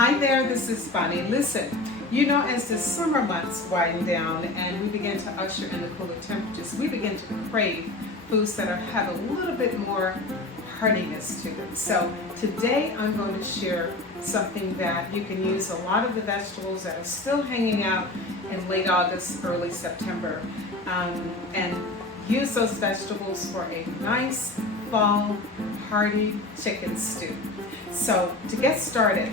Hi there, this is Bonnie. Listen, you know, as the summer months wind down and we begin to usher in the cooler temperatures, we begin to crave foods that have a little bit more heartiness to them. So today I'm going to share something that you can use a lot of the vegetables that are still hanging out in late August, early September, and use those vegetables for a nice fall hearty chicken stew. So to get started,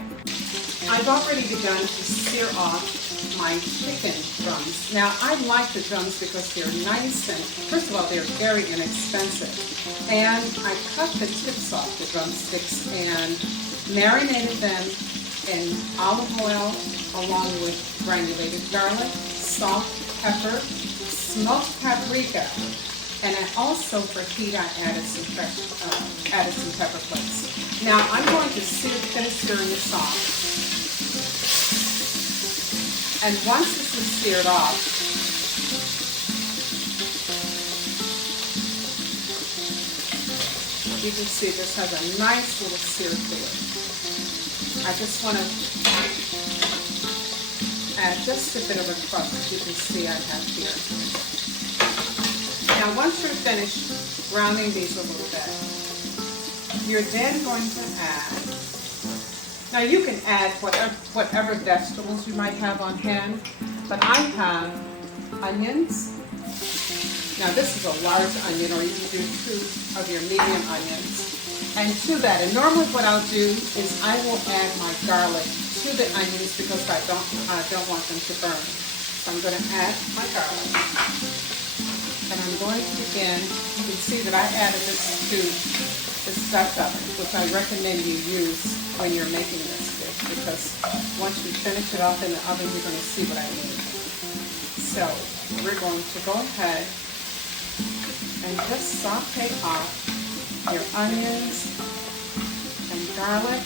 I've already begun to sear off my chicken drums. Now I like the drums because they're nice and first of all they're very inexpensive. And I cut the tips off the drumsticks and marinated them in olive oil along with granulated garlic, salt, pepper, smoked paprika, and I also for heat I added some pepper flakes. Now I'm going to finish searing this off. And once this is seared off, you can see this has a nice little sear to it. I just want to add just a bit of a crust, as you can see I have here. Now once you're finished browning these a little bit, you're then going to add, now you can add whatever vegetables you might have on hand, but I have onions. Now this is a large onion, or you can do 2 of your medium onions. And to that, and normally what I'll do is I will add my garlic to the onions because I don't want them to burn. So I'm going to add my garlic. And I'm going to begin, you can see that I added this to the Dutch oven, which I recommend you use when you're making this dish, because once you finish it off in the oven, you're going to see what I mean. So we're going to go ahead and just saute off your onions and garlic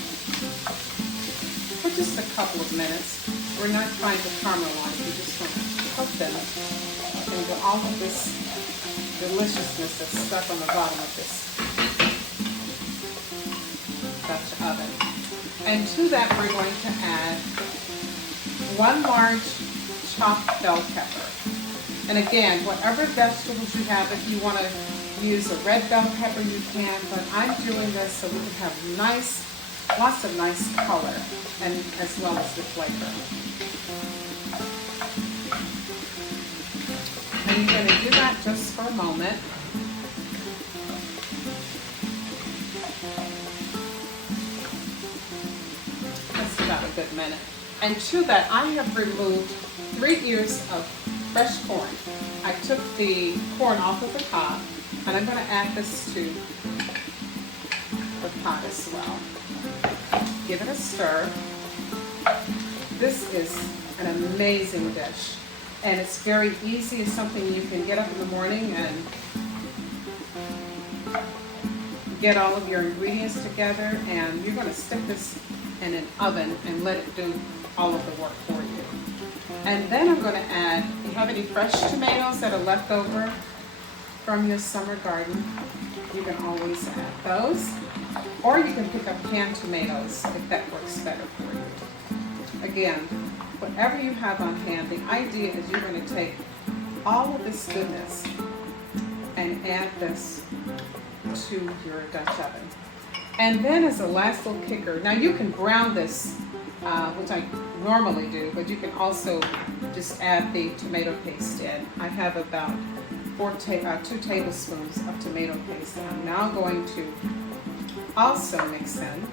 for just a couple of minutes. We're not trying to caramelize, we just want to cook them into all of this deliciousness that's stuck on the bottom of this Dutch oven. And to that we're going to add 1 large chopped bell pepper. And again, whatever vegetables you have, if you want to use a red bell pepper you can, but I'm doing this so we can have lots of nice color and as well as the flavor. And you're going to do that just for a moment. That's about a good minute. And to that, I have removed 3 ears of fresh corn. I took the corn off of the cob, and I'm going to add this to the pot as well. Give it a stir. This is an amazing dish. And it's very easy. It's something you can get up in the morning and get all of your ingredients together, and you're going to stick this in an oven and let it do all of the work for you. And then I'm going to add, if you have any fresh tomatoes that are left over from your summer garden, you can always add those. Or you can pick up canned tomatoes if that works better for you. Again, whatever you have on hand, the idea is you're going to take all of this goodness and add this to your Dutch oven. And then as a last little kicker, now you can brown this, which I normally do, but you can also just add the tomato paste in. I have about 2 tablespoons of tomato paste that I'm now going to also mix in.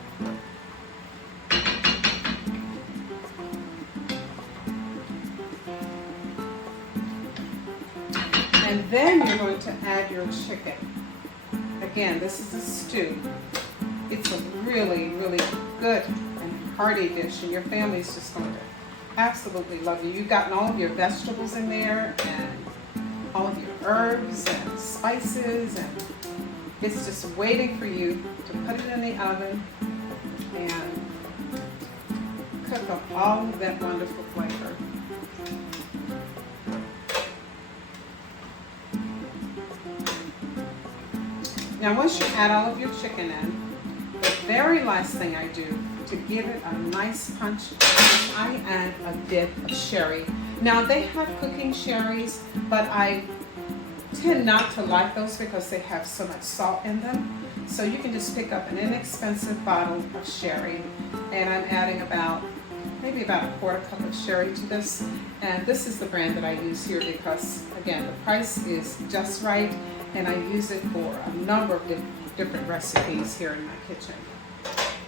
And then you're going to add your chicken. Again, this is a stew. It's a really, really good and hearty dish, and your family's just going to absolutely love you. You've gotten all of your vegetables in there and all of your herbs and spices, and it's just waiting for you to put it in the oven and cook up all of that wonderful flavor. Now once you add all of your chicken in, the very last thing I do to give it a nice punch, I add a bit of sherry. Now they have cooking sherries, but I tend not to like those because they have so much salt in them. So you can just pick up an inexpensive bottle of sherry, and I'm adding maybe about a quarter cup of sherry to this. And this is the brand that I use here because, again, the price is just right, and I use it for a number of different recipes here in my kitchen.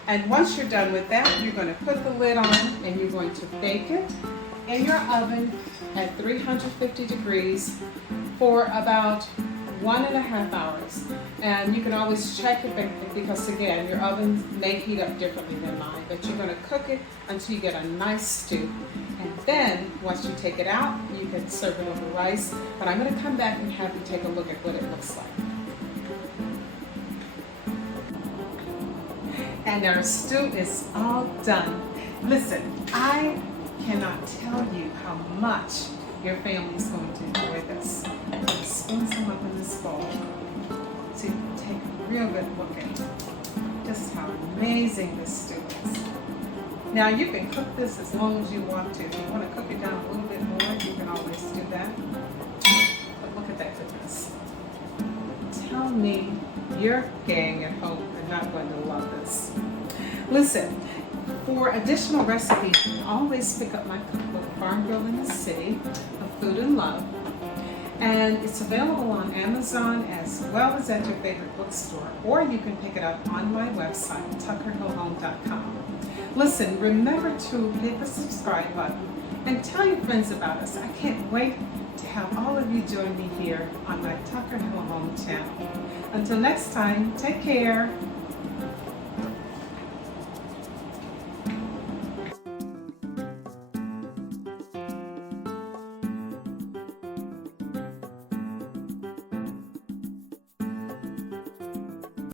And once you're done with that, you're going to put the lid on and you're going to bake it in your oven at 350 degrees for about 1.5 hours. And you can always check it because, again, your oven may heat up differently than mine, but you're going to cook it until you get a nice stew. And then once you take it out, you can serve it over rice. But I'm going to come back and have you take a look at what it looks like. And our stew is all done. Listen, I cannot tell you how much your family is going to enjoy this. I'm going to spoon some up in this bowl so you can take a real good look at just how amazing this stew is. Now you can cook this as long as you want to. If you want to cook it down a little bit more, you can always do that. But look at that goodness. Tell me your gang at home are not going to love this. Listen, for additional recipes, you can always pick up my cookbook, Farm Girl in the City of Food and Love. And it's available on Amazon as well as at your favorite bookstore, or you can pick it up on my website, tuckerhillhome.com. Listen, remember to hit the subscribe button and tell your friends about us. I can't wait to have all of you join me here on my Tucker Hill Home channel. Until next time, take care.